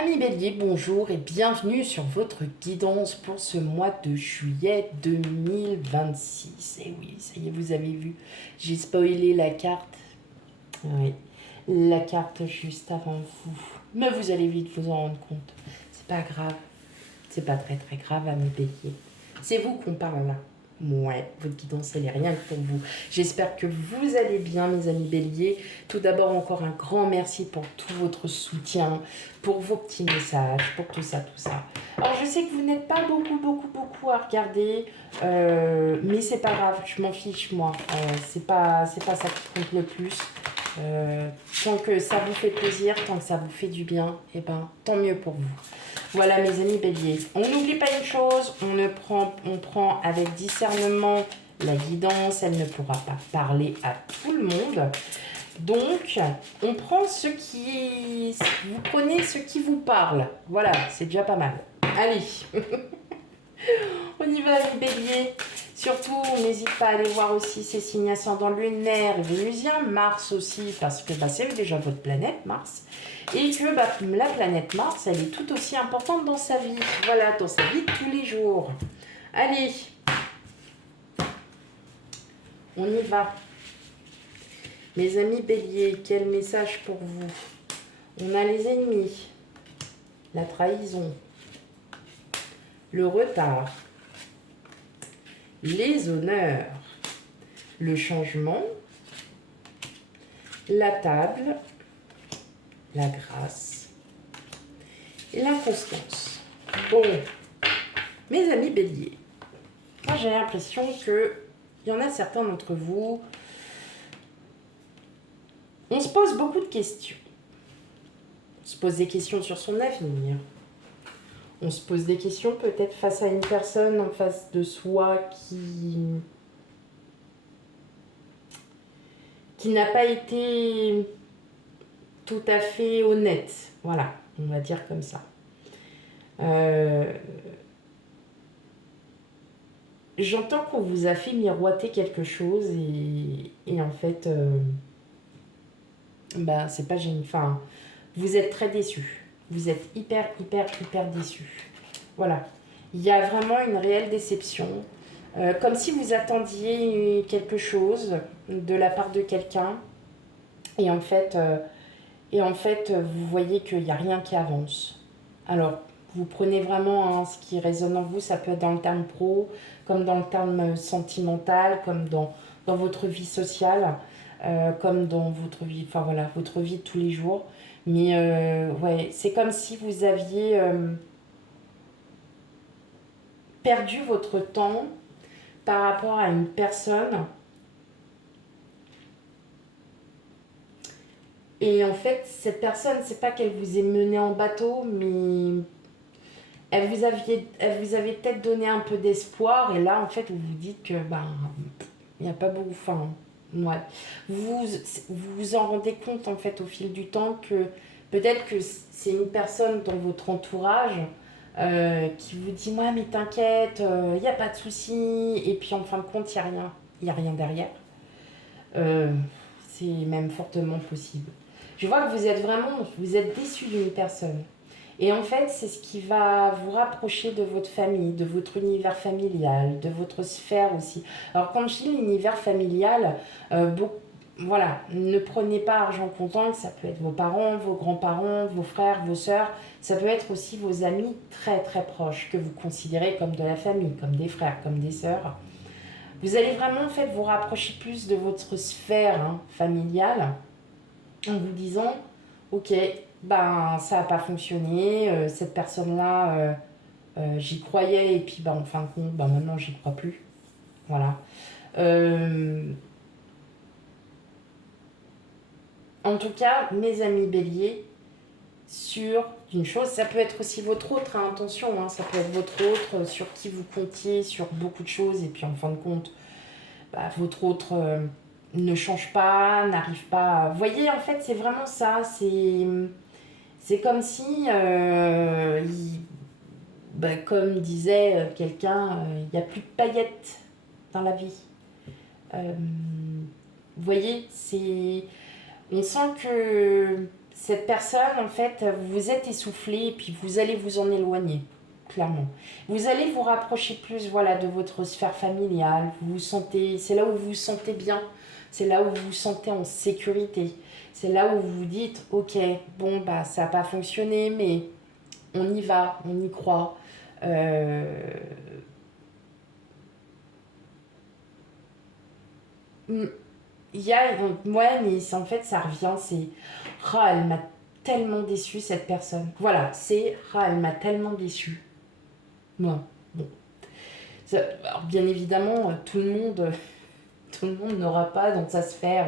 Amis Bélier, bonjour et bienvenue sur votre guidance pour ce mois de juillet 2026. Et oui, ça y est, vous avez vu, j'ai spoilé la carte. Oui, la carte juste avant vous. Mais vous allez vite vous en rendre compte. C'est pas grave, c'est pas très très grave, amis Bélier. C'est vous qu'on parle là. Ouais, votre guidance, elle est rien que pour vous. J'espère que vous allez bien, mes amis béliers. Tout d'abord, encore un grand merci pour tout votre soutien, pour vos petits messages, pour tout ça, tout ça. Alors, je sais que vous n'êtes pas beaucoup à regarder, mais c'est pas grave, je m'en fiche, moi. C'est pas ça qui compte le plus. Tant que ça vous fait plaisir, tant que ça vous fait du bien, et ben, tant mieux pour vous. Voilà mes amis béliers, on n'oublie pas une chose, on prend avec discernement la guidance, elle ne pourra pas parler à tout le monde. Donc, on prend vous prenez ce qui vous parle. Voilà, c'est déjà pas mal. Allez, on y va les béliers. Surtout, n'hésite pas à aller voir aussi ces signes ascendants lunaires et vénusiens, Mars aussi, parce que c'est déjà votre planète, Mars. Et que la planète Mars, elle est tout aussi importante dans sa vie. Voilà, dans sa vie de tous les jours. Allez, on y va. Mes amis béliers, quel message pour vous? On a les ennemis, la trahison, le retard, les honneurs, le changement, la table, la grâce et l'inconstance. Bon, mes amis béliers, moi j'ai l'impression que il y en a certains d'entre vous, on se pose beaucoup de questions. On se pose des questions sur son avenir. On se pose des questions peut-être face à une personne en face de soi qui n'a pas été tout à fait honnête. Voilà, on va dire comme ça. J'entends qu'on vous a fait miroiter quelque chose et en fait, c'est pas génial. Enfin, vous êtes très déçus. Vous êtes hyper déçus. Voilà. Il y a vraiment une réelle déception. Comme si vous attendiez quelque chose de la part de quelqu'un et en fait, vous voyez qu'il n'y a rien qui avance. Alors, vous prenez vraiment ce qui résonne en vous, ça peut être dans le terme pro, comme dans le terme sentimental, comme dans votre vie sociale, comme dans votre vie, enfin voilà, votre vie de tous les jours. Mais ouais, c'est comme si vous aviez perdu votre temps par rapport à une personne. Et en fait, cette personne, c'est pas qu'elle vous ait mené en bateau, mais elle vous avait peut-être donné un peu d'espoir. Et là, en fait, vous vous dites que, il n'y a pas beaucoup. Enfin, ouais. Vous vous en rendez compte, en fait, au fil du temps, que peut-être que c'est une personne dans votre entourage qui vous dit, ouais, mais t'inquiète, il n'y a pas de souci. Et puis, en fin de compte, il n'y a rien. Il n'y a rien derrière. C'est même fortement possible. Je vois que vous êtes déçu d'une personne. Et en fait, c'est ce qui va vous rapprocher de votre famille, de votre univers familial, de votre sphère aussi. Alors quand je dis l'univers familial, voilà, ne prenez pas argent comptant, ça peut être vos parents, vos grands-parents, vos frères, vos sœurs, ça peut être aussi vos amis très proches, que vous considérez comme de la famille, comme des frères, comme des sœurs. Vous allez vraiment en fait vous rapprocher plus de votre sphère familiale en vous disant ok, ça n'a pas fonctionné, cette personne-là, j'y croyais et puis en fin de compte, maintenant j'y crois plus. Voilà. En tout cas, mes amis béliers, sur une chose, ça peut être aussi votre autre attention, ça peut être votre autre sur qui vous comptiez sur beaucoup de choses et puis en fin de compte, votre autre ne change pas, n'arrive pas. Vous voyez, en fait, c'est vraiment ça. C'est comme si, comme disait quelqu'un, il n'y a plus de paillettes dans la vie. Vous voyez, on sent que cette personne, en fait, vous êtes essoufflé et puis vous allez vous en éloigner, clairement. Vous allez vous rapprocher plus, voilà, de votre sphère familiale. Vous vous sentez, c'est là où vous vous sentez bien. C'est là où vous vous sentez en sécurité. C'est là où vous vous dites, ok, bon, bah, ça n'a pas fonctionné, mais on y va, on y croit. Euh, Il y a, ouais, mais en fait, ça revient, c'est, ah, elle m'a tellement déçu cette personne. Voilà, c'est, ah, elle m'a tellement déçu. Bon, bon. Alors, bien évidemment, tout le monde n'aura pas dans sa sphère,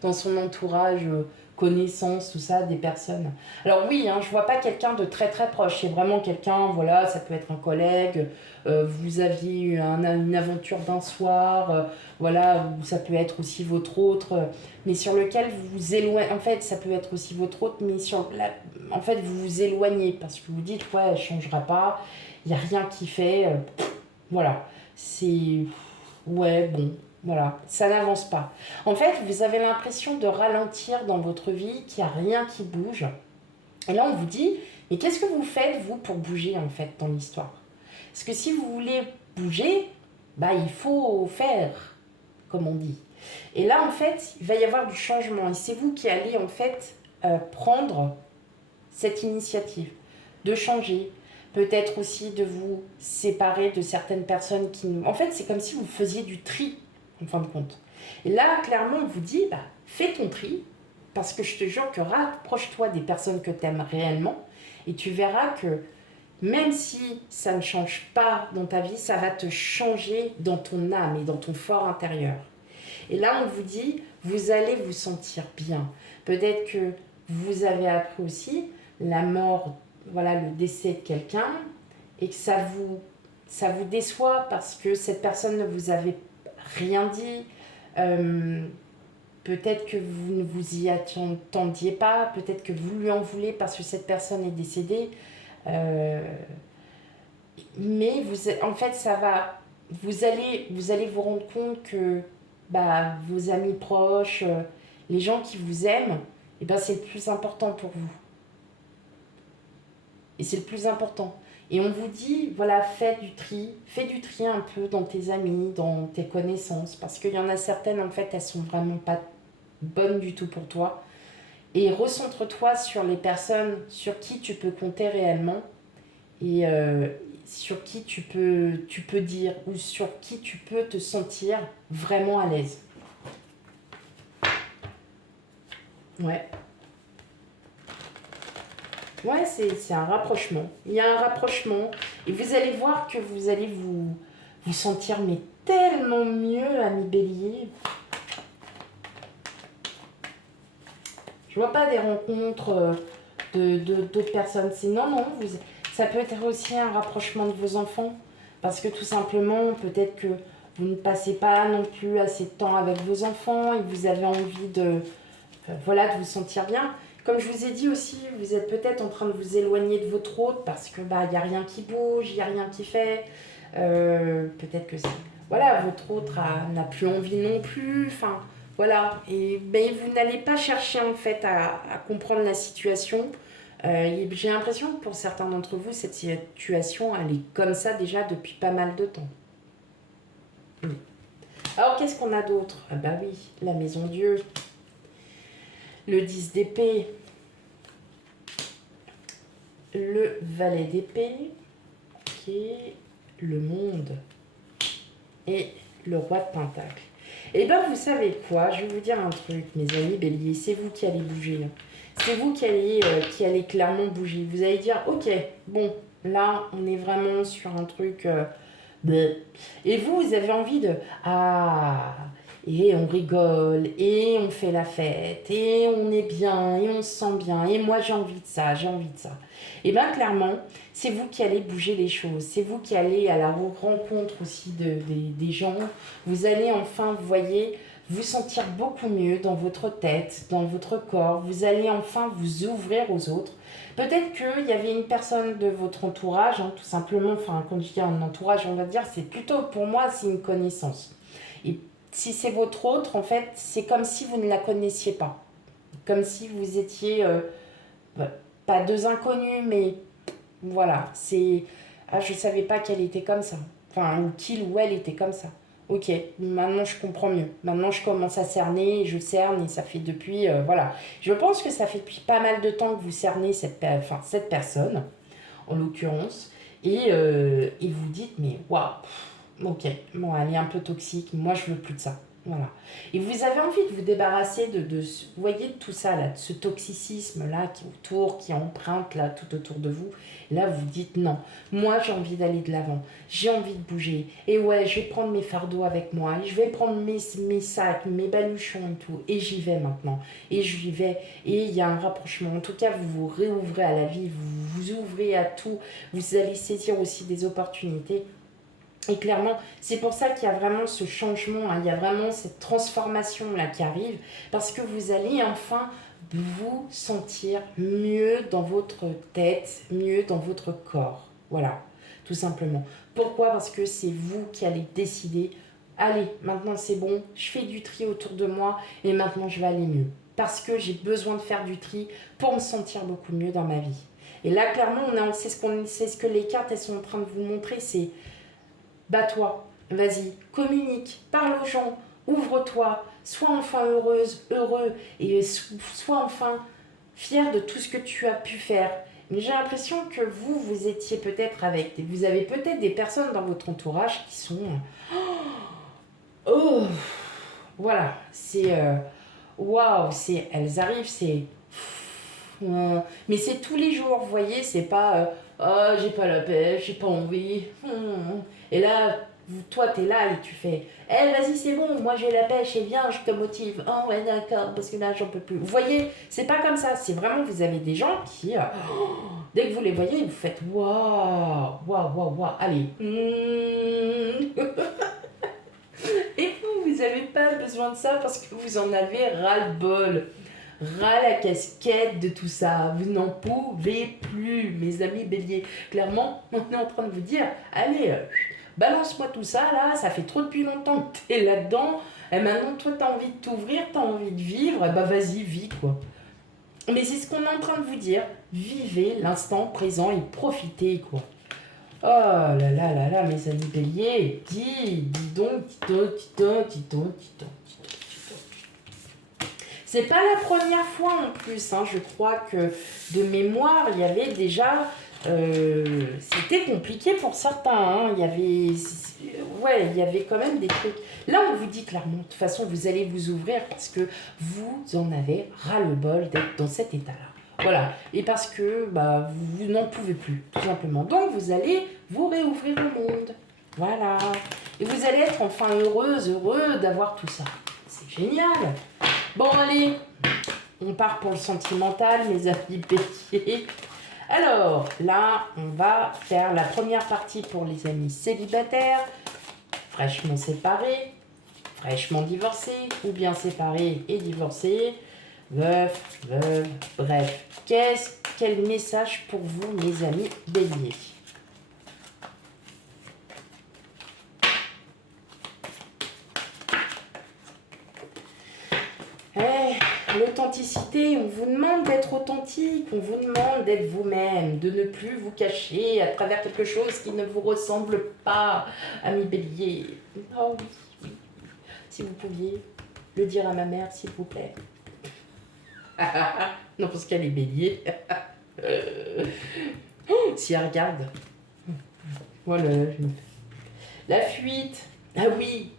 dans son entourage, connaissance, tout ça, des personnes. Alors oui, hein, je vois pas quelqu'un de très très proche. C'est vraiment quelqu'un, voilà, ça peut être un collègue, vous aviez eu une aventure d'un soir, voilà, ou ça peut être aussi votre autre, mais sur lequel vous vous éloignez. En fait, ça peut être aussi votre autre, mais en fait, vous vous éloignez parce que vous dites, ouais, elle changera pas, il n'y a rien qui fait, voilà. C'est, ouais, bon, voilà, ça n'avance pas. En fait, vous avez l'impression de ralentir dans votre vie, qu'il n'y a rien qui bouge. Et là, on vous dit, mais qu'est-ce que vous faites, vous, pour bouger, en fait, dans l'histoire? Parce que si vous voulez bouger, bah, il faut faire, comme on dit. Et là, en fait, il va y avoir du changement. Et c'est vous qui allez, en fait, prendre cette initiative de changer. Peut-être aussi de vous séparer de certaines personnes qui... En fait, c'est comme si vous faisiez du tri, en fin de compte. Et là, clairement, on vous dit, bah, fais ton tri, parce que je te jure que rapproche-toi des personnes que tu aimes réellement, et tu verras que même si ça ne change pas dans ta vie, ça va te changer dans ton âme et dans ton fort intérieur. Et là, on vous dit, vous allez vous sentir bien. Peut-être que vous avez appris aussi la mort, voilà, le décès de quelqu'un, et que ça vous déçoit parce que cette personne ne vous avait rien dit. Euh, Peut-être que vous ne vous y attendiez pas, peut-être que vous lui en voulez parce que cette personne est décédée. Euh, mais en fait, ça va. Vous allez vous rendre compte que bah, vos amis proches, les gens qui vous aiment, eh ben, c'est le plus important pour vous. Et c'est le plus important. Et on vous dit, voilà, fais du tri un peu dans tes amis, dans tes connaissances, parce qu'il y en a certaines, en fait, elles sont vraiment pas bonnes du tout pour toi. Et recentre-toi sur les personnes sur qui tu peux compter réellement et sur qui tu peux dire ou sur qui tu peux te sentir vraiment à l'aise. Ouais. Ouais, c'est un rapprochement. Il y a un rapprochement. Et vous allez voir que vous allez vous sentir mais tellement mieux, ami Bélier. Je vois pas des rencontres d'autres personnes. C'est non, non. Ça peut être aussi un rapprochement de vos enfants. Parce que tout simplement, peut-être que vous ne passez pas non plus assez de temps avec vos enfants et vous avez envie voilà, de vous sentir bien. Comme je vous ai dit aussi, vous êtes peut-être en train de vous éloigner de votre hôte parce que bah y a rien qui bouge, il y a rien qui fait. Peut-être que voilà, votre autre n'a plus envie non plus. Enfin, voilà. Et ben, vous n'allez pas chercher en fait à comprendre la situation. J'ai l'impression que pour certains d'entre vous, cette situation, elle est comme ça déjà depuis pas mal de temps. Alors, qu'est-ce qu'on a d'autre? Ah bah oui, la maison Dieu. Le 10 d'épée, le valet d'épée, qui est le monde, et le roi de pentacle. Et bien, vous savez quoi? Je vais vous dire un truc, mes amis béliers, c'est vous qui allez bouger. Là. C'est vous qui allez clairement bouger. Vous allez dire, ok, bon, là, on est vraiment sur un truc... et vous avez envie de... Ah, et on rigole, et on fait la fête, et on est bien, et on se sent bien, et moi j'ai envie de ça, j'ai envie de ça. Et bien clairement, c'est vous qui allez bouger les choses, c'est vous qui allez à la rencontre aussi des gens. Vous allez enfin, vous voyez, vous sentir beaucoup mieux dans votre tête, dans votre corps. Vous allez enfin vous ouvrir aux autres. Peut-être qu'il y avait une personne de votre entourage, hein, tout simplement, enfin quand je dis un entourage, on va dire, c'est plutôt pour moi, c'est une connaissance. Et si c'est votre autre, en fait, c'est comme si vous ne la connaissiez pas. Comme si vous étiez pas deux inconnus, mais voilà, c'est... Ah, je savais pas qu'elle était comme ça. Enfin, ou qu'il ou elle était comme ça. Ok, maintenant je comprends mieux. Maintenant je commence à cerner, je cerne et ça fait depuis... voilà. Je pense que ça fait depuis pas mal de temps que vous cernez cette personne, en l'occurrence, et vous dites, mais waouh, ok, bon, elle est un peu toxique, moi je veux plus de ça. Voilà. Et vous avez envie de vous débarrasser vous voyez, de tout ça, là, de ce toxicisme-là qui est autour, qui emprunte là, tout autour de vous. Là, vous dites non, moi j'ai envie d'aller de l'avant, j'ai envie de bouger. Et ouais, je vais prendre mes fardeaux avec moi, et je vais prendre mes sacs, mes baluchons et tout. Et j'y vais maintenant. Et j'y vais. Et il y a un rapprochement. En tout cas, vous vous réouvrez à la vie, vous vous ouvrez à tout. Vous allez saisir aussi des opportunités. Et clairement, c'est pour ça qu'il y a vraiment ce changement, hein, il y a vraiment cette transformation-là qui arrive, parce que vous allez enfin vous sentir mieux dans votre tête, mieux dans votre corps. Voilà, tout simplement. Pourquoi? Parce que c'est vous qui allez décider, allez, maintenant c'est bon, je fais du tri autour de moi, et maintenant je vais aller mieux. Parce que j'ai besoin de faire du tri pour me sentir beaucoup mieux dans ma vie. Et là, clairement, c'est ce que les cartes elles sont en train de vous montrer, c'est bats-toi, vas-y, communique, parle aux gens, ouvre-toi, sois enfin heureuse, heureux, et sois enfin fier de tout ce que tu as pu faire. Mais j'ai l'impression que vous étiez peut-être vous avez peut-être des personnes dans votre entourage qui sont... Oh, voilà, c'est... Waouh, elles arrivent, c'est... Mais c'est tous les jours, vous voyez, c'est pas oh, j'ai pas la pêche, j'ai pas envie. Et là, toi, t'es là et tu fais eh, vas-y, c'est bon, moi j'ai la pêche et viens, je te motive. Oh, ouais, d'accord, parce que là, j'en peux plus. Vous voyez, c'est pas comme ça, c'est vraiment, vous avez des gens qui, dès que vous les voyez, vous faites waouh, waouh, waouh, waouh, allez. Et vous avez pas besoin de ça parce que vous en avez ras-le-bol. Ras la casquette de tout ça. Vous n'en pouvez plus, mes amis béliers. Clairement, on est en train de vous dire, allez, balance-moi tout ça, là, ça fait trop depuis longtemps que t'es là-dedans. Et maintenant, toi, t'as envie de t'ouvrir, t'as envie de vivre, et bah vas-y, vis, quoi. Mais c'est ce qu'on est en train de vous dire. Vivez l'instant présent et profitez, quoi. Oh là là là là, mes amis béliers, dis donc, dis donc. C'est pas la première fois en plus, hein. Je crois que de mémoire, il y avait déjà... c'était compliqué pour certains, hein. Ouais, il y avait quand même des trucs. Là, on vous dit clairement, de toute façon, vous allez vous ouvrir parce que vous en avez ras-le-bol d'être dans cet état-là. Voilà, et parce que bah, vous n'en pouvez plus, tout simplement. Donc, vous allez vous réouvrir au monde. Voilà. Et vous allez être enfin heureux d'avoir tout ça. C'est génial. Bon, allez, on part pour le sentimental, mes amis béliers. Alors, là, on va faire la première partie pour les amis célibataires, fraîchement séparés, fraîchement divorcés, ou bien séparés et divorcés, veuf, veuve, bref. Quel message pour vous, mes amis béliers? L'authenticité, on vous demande d'être authentique, on vous demande d'être vous-même, de ne plus vous cacher à travers quelque chose qui ne vous ressemble pas, ami bélier. Oh oui, oui. Si vous pouviez le dire à ma mère, s'il vous plaît. Non, parce qu'elle est bélier. Si elle regarde. Voilà. La fuite. Ah oui.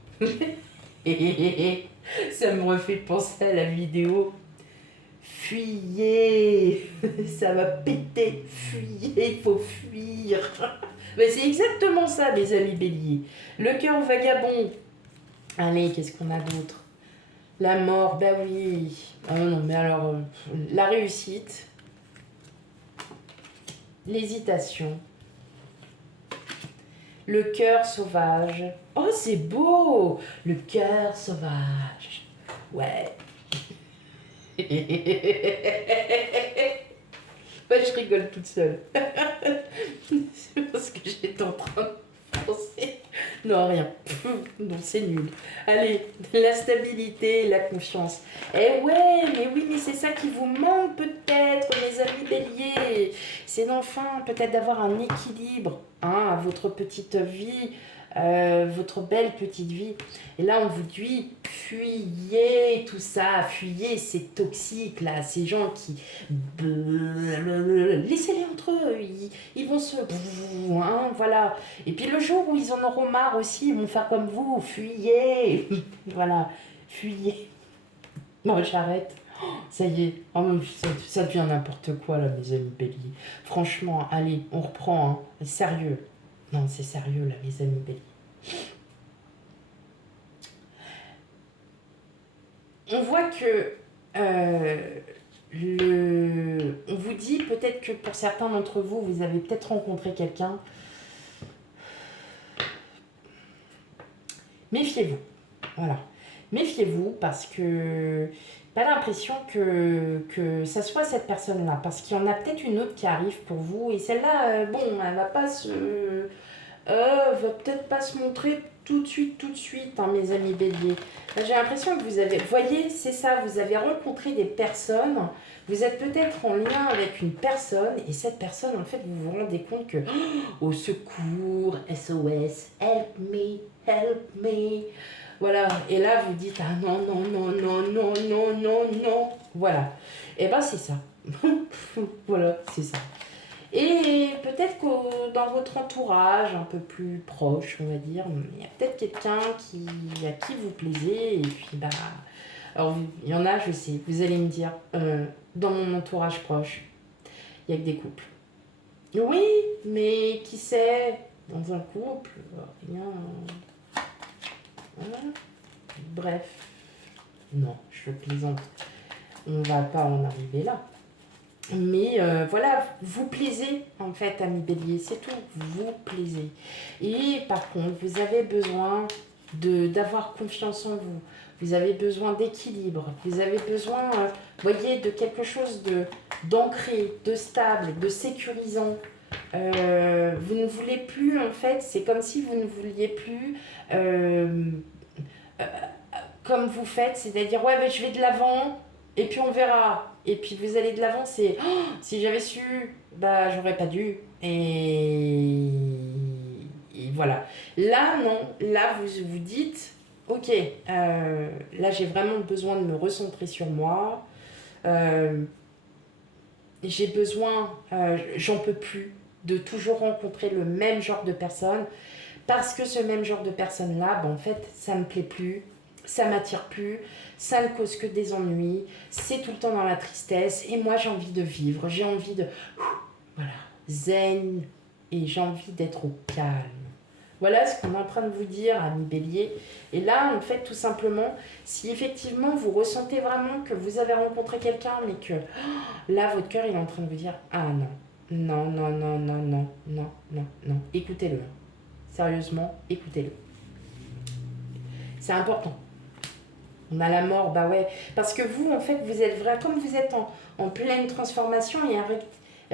Ça me refait penser à la vidéo. Fuyez. Ça va péter. Fuyez, il faut fuir. Mais c'est exactement ça, mes amis béliers. Le cœur vagabond. Allez, qu'est-ce qu'on a d'autre? La mort, bah oui. Oh non, mais alors, la réussite. L'hésitation. Le cœur sauvage. Oh, c'est beau! Le cœur sauvage. Ouais. Ouais, je rigole toute seule. C'est parce que j'étais en train Non, rien. Non, c'est nul. Allez, la stabilité, la confiance. Eh ouais, mais oui, mais c'est ça qui vous manque peut-être, mes amis béliers. C'est d'enfin peut-être d'avoir un équilibre à votre petite vie, votre belle petite vie. Et là, on vous dit, fuyez tout ça, fuyez ces toxiques là, ces gens qui... Laissez-les entre eux, ils vont se... Hein, voilà. Et puis le jour où ils en auront marre aussi, ils vont faire comme vous, fuyez. Voilà, fuyez. Non, j'arrête. Ça y est, oh, ça devient n'importe quoi là, mes amis béliers. Franchement, allez, on reprend, hein. Sérieux. Non, c'est sérieux là, mes amis béliers. On voit que on vous dit peut-être que pour certains d'entre vous, vous avez peut-être rencontré quelqu'un. Méfiez-vous. Voilà. Méfiez-vous parce que pas l'impression que ça soit cette personne-là. Parce qu'il y en a peut-être une autre qui arrive pour vous. Et celle-là, bon, elle va pas se... va peut-être pas se montrer tout de suite, hein, mes amis béliers. J'ai l'impression que vous avez... Vous voyez, c'est ça, vous avez rencontré des personnes. Vous êtes peut-être en lien avec une personne. Et cette personne, en fait, vous vous rendez compte que... au secours, SOS, help me, help me. Voilà, et là vous dites ah non, non, non, non, non, non, non, non. Voilà, et ben c'est ça. Voilà, c'est ça. Et peut-être que dans votre entourage un peu plus proche, on va dire, il y a peut-être quelqu'un à qui vous plaisez. Et puis, bah, alors il y en a, je sais, vous allez me dire, dans mon entourage proche, il n'y a que des couples. Oui, mais qui sait, dans un couple, rien. Voilà. Bref, non, je plaisante. On va pas en arriver là. Mais voilà, vous plaisez en fait, amis bélier, c'est tout, vous plaisez. Et par contre, vous avez besoin d'avoir confiance en vous. Vous avez besoin d'équilibre. Vous avez besoin, voyez, de quelque chose d'ancré, de stable, de sécurisant. Vous ne voulez plus, en fait, c'est comme si vous ne vouliez plus, comme vous faites, c'est-à-dire, ouais, mais je vais de l'avant, et puis on verra. Et puis vous allez de l'avant, c'est, oh, si j'avais su, bah, j'aurais pas dû. Et voilà. Là, non, là, vous vous dites, ok, là, j'ai vraiment besoin de me recentrer sur moi. J'ai besoin, j'en peux plus de toujours rencontrer le même genre de personne parce que ce même genre de personne là, ben, en fait, ça me plaît plus, ça m'attire plus, ça ne cause que des ennuis, c'est tout le temps dans la tristesse et moi j'ai envie de vivre, j'ai envie de, voilà, zen et j'ai envie d'être au calme. Voilà ce qu'on est en train de vous dire, amis bélier. Et là, en fait, tout simplement, si effectivement vous ressentez vraiment que vous avez rencontré quelqu'un, mais que là, votre cœur, il est en train de vous dire, ah non, non, non, non, non, non, non, non, non, écoutez-le. Sérieusement, écoutez-le. C'est important. On a la mort, bah ouais. Parce que vous, en fait, vous êtes vrai, comme vous êtes en pleine transformation et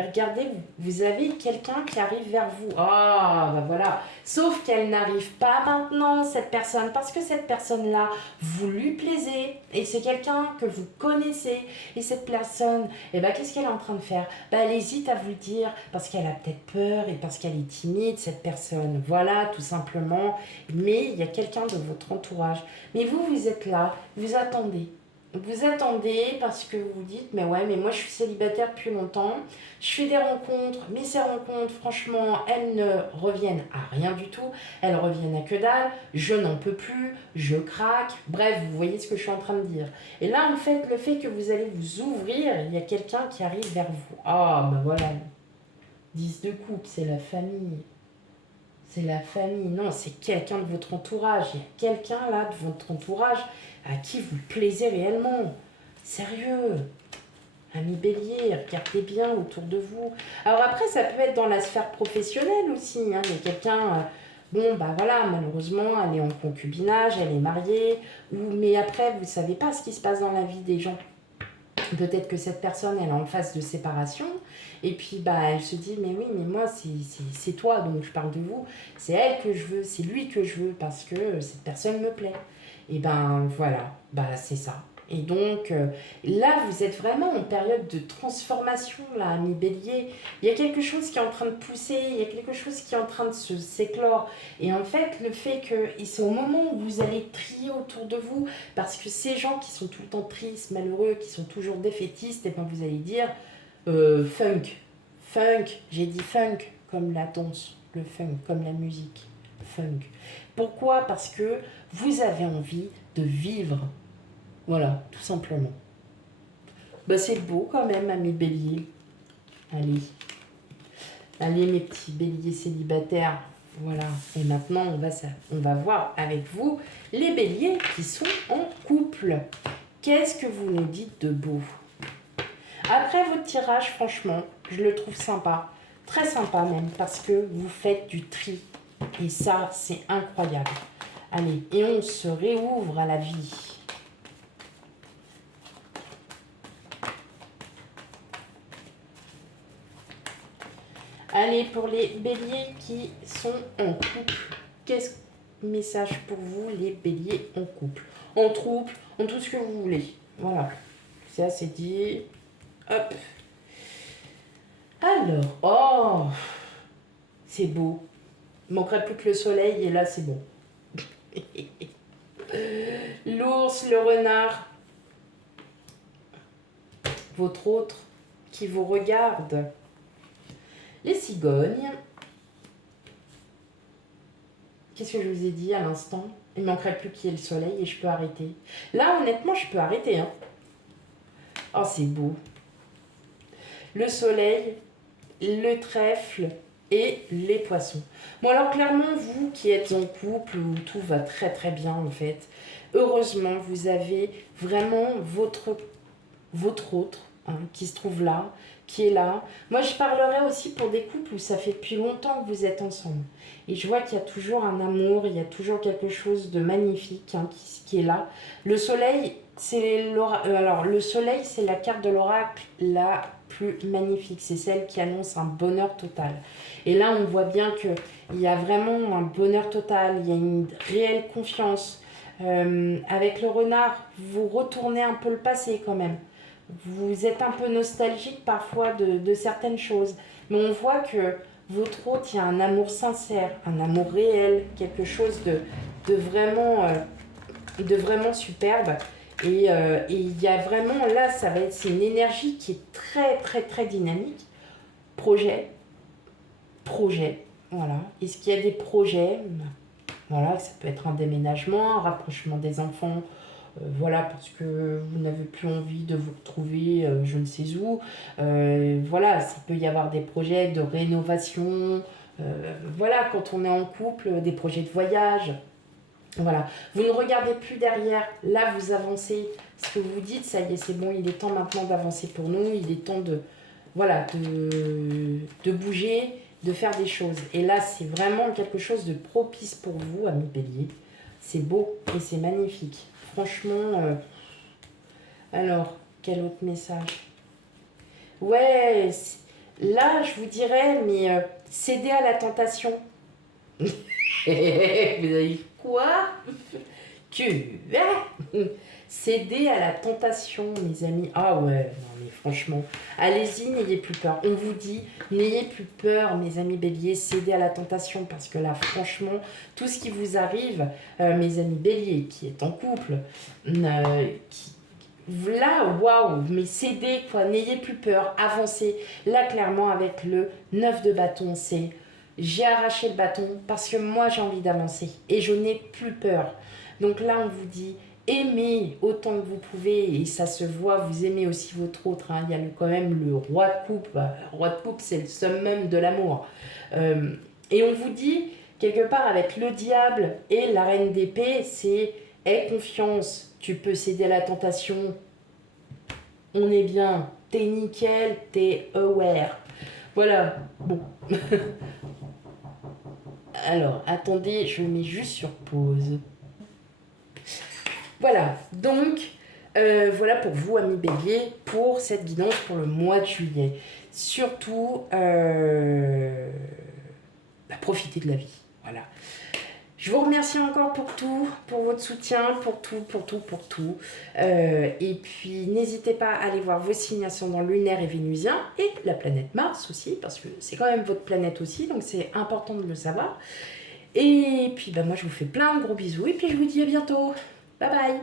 regardez, vous avez quelqu'un qui arrive vers vous. Ah, bah voilà. Sauf qu'elle n'arrive pas maintenant, cette personne, parce que cette personne-là, vous lui plaisez. Et c'est quelqu'un que vous connaissez. Et cette personne, eh ben, qu'est-ce qu'elle est en train de faire? Bah, elle hésite à vous le dire, parce qu'elle a peut-être peur et parce qu'elle est timide, cette personne. Voilà, tout simplement. Mais il y a quelqu'un de votre entourage. Mais vous, vous êtes là, vous attendez. Vous attendez parce que vous vous dites, mais ouais, mais moi je suis célibataire depuis longtemps, je fais des rencontres, mais ces rencontres, franchement, elles ne reviennent à rien du tout, elles reviennent à que dalle, je n'en peux plus, je craque, bref, vous voyez ce que je suis en train de dire. Et là, en fait, le fait que vous allez vous ouvrir, il y a quelqu'un qui arrive vers vous. Ah, ben voilà, 10 de coupe, c'est la famille. C'est la famille, non, c'est quelqu'un de votre entourage. Il y a quelqu'un là de votre entourage à qui vous plaisez réellement. Sérieux. Ami bélier, regardez bien autour de vous. Alors après, ça peut être dans la sphère professionnelle aussi. Hein. Il y a quelqu'un, bon, bah voilà, malheureusement, elle est en concubinage, elle est mariée. Mais après, vous ne savez pas ce qui se passe dans la vie des gens. Peut-être que cette personne, elle est en phase de séparation, et puis bah, elle se dit, mais oui, mais moi, c'est toi, donc je parle de vous, c'est elle que je veux, c'est lui que je veux, parce que cette personne me plaît. Et ben voilà, bah c'est ça. Et donc là, vous êtes vraiment en période de transformation, là, ami Bélier. Il y a quelque chose qui est en train de pousser, il y a quelque chose qui est en train de s'éclore. Et en fait, le fait que c'est au moment où vous allez trier autour de vous, parce que ces gens qui sont tout le temps tristes, malheureux, qui sont toujours défaitistes, et ben vous allez dire funk. Funk, j'ai dit funk, comme la danse, le funk, comme la musique. Funk. Pourquoi? Parce que vous avez envie de vivre. Voilà, tout simplement. Bah c'est beau quand même, ami Bélier. Allez. Allez mes petits béliers célibataires. Voilà. Et maintenant, on va voir avec vous les béliers qui sont en couple. Qu'est-ce que vous nous dites de beau? Après votre tirage, franchement, je le trouve sympa. Très sympa même, parce que vous faites du tri. Et ça, c'est incroyable. Allez, et on se réouvre à la vie. Allez, pour les béliers qui sont en couple, qu'est-ce que message pour vous, les béliers en couple? En trouble, en tout ce que vous voulez. Voilà. Ça, c'est dit. Hop. Alors, oh, c'est beau. Il manquerait plus que le soleil et là, c'est bon. L'ours, le renard, votre autre qui vous regarde. Les cigognes. Qu'est-ce que je vous ai dit à l'instant? Il manquerait plus qu'il y ait le soleil et je peux arrêter. Là, honnêtement, je peux arrêter. Hein. Oh, c'est beau. Le soleil, le trèfle et les poissons. Bon, alors clairement, vous qui êtes en couple où tout va très très bien en fait, heureusement, vous avez vraiment votre autre hein, qui se trouve là, qui est là. Moi, je parlerai aussi pour des couples où ça fait depuis longtemps que vous êtes ensemble. Et je vois qu'il y a toujours un amour, il y a toujours quelque chose de magnifique hein, qui est là. Le soleil, alors le soleil, c'est la carte de l'oracle la plus magnifique. C'est celle qui annonce un bonheur total. Et là, on voit bien qu'il y a vraiment un bonheur total, il y a une réelle confiance. Avec le renard, vous retournez un peu le passé quand même. Vous êtes un peu nostalgique parfois de certaines choses. Mais on voit que votre hôte, il y a un amour sincère, un amour réel, quelque chose de vraiment superbe. Et il y a vraiment, là, c'est une énergie qui est très, très, très dynamique. Projet, voilà. Est-ce qu'il y a des projets? Voilà, ça peut être un déménagement, un rapprochement des enfants, voilà, parce que vous n'avez plus envie de vous retrouver je ne sais où. Voilà, ça peut y avoir des projets de rénovation. Voilà, quand on est en couple, des projets de voyage. Voilà, vous ne regardez plus derrière, là vous avancez. Ce que vous dites, ça y est, c'est bon, il est temps maintenant d'avancer pour nous, il est temps voilà, de bouger, de faire des choses. Et là, c'est vraiment quelque chose de propice pour vous, amis Bélier. C'est beau et c'est magnifique. Franchement, alors, quel autre message? Ouais, là, je vous dirais, mais céder à la tentation. Vous avez dit quoi? Que céder à la tentation, mes amis. Ah ouais, non mais franchement, allez-y, n'ayez plus peur. On vous dit, n'ayez plus peur, mes amis béliers, cédez à la tentation. Parce que là, franchement, tout ce qui vous arrive, mes amis béliers, qui est en couple, là, waouh, mais cédez, quoi, n'ayez plus peur, avancez. Là, clairement, avec le 9 de bâton, c'est j'ai arraché le bâton parce que moi, j'ai envie d'avancer et je n'ai plus peur. Donc là, on vous dit, aimez autant que vous pouvez et ça se voit, vous aimez aussi votre autre. Hein. Il y a quand même le roi de coupe. Le roi de coupe, c'est le summum de l'amour. Et on vous dit, quelque part, avec le diable et la reine d'épée, c'est aie confiance, tu peux céder à la tentation. On est bien, t'es nickel, t'es aware. Voilà, bon. Alors, attendez, je mets juste sur pause. Voilà, donc, Voilà pour vous, amis Bélier, pour cette guidance pour le mois de juillet. Surtout, profitez de la vie. Voilà. Je vous remercie encore pour tout, pour votre soutien, pour tout. Et puis, n'hésitez pas à aller voir vos signes ascendants lunaires et vénusiens et la planète Mars aussi, parce que c'est quand même votre planète aussi, donc c'est important de le savoir. Et puis, moi, je vous fais plein de gros bisous et puis je vous dis à bientôt. Bye bye!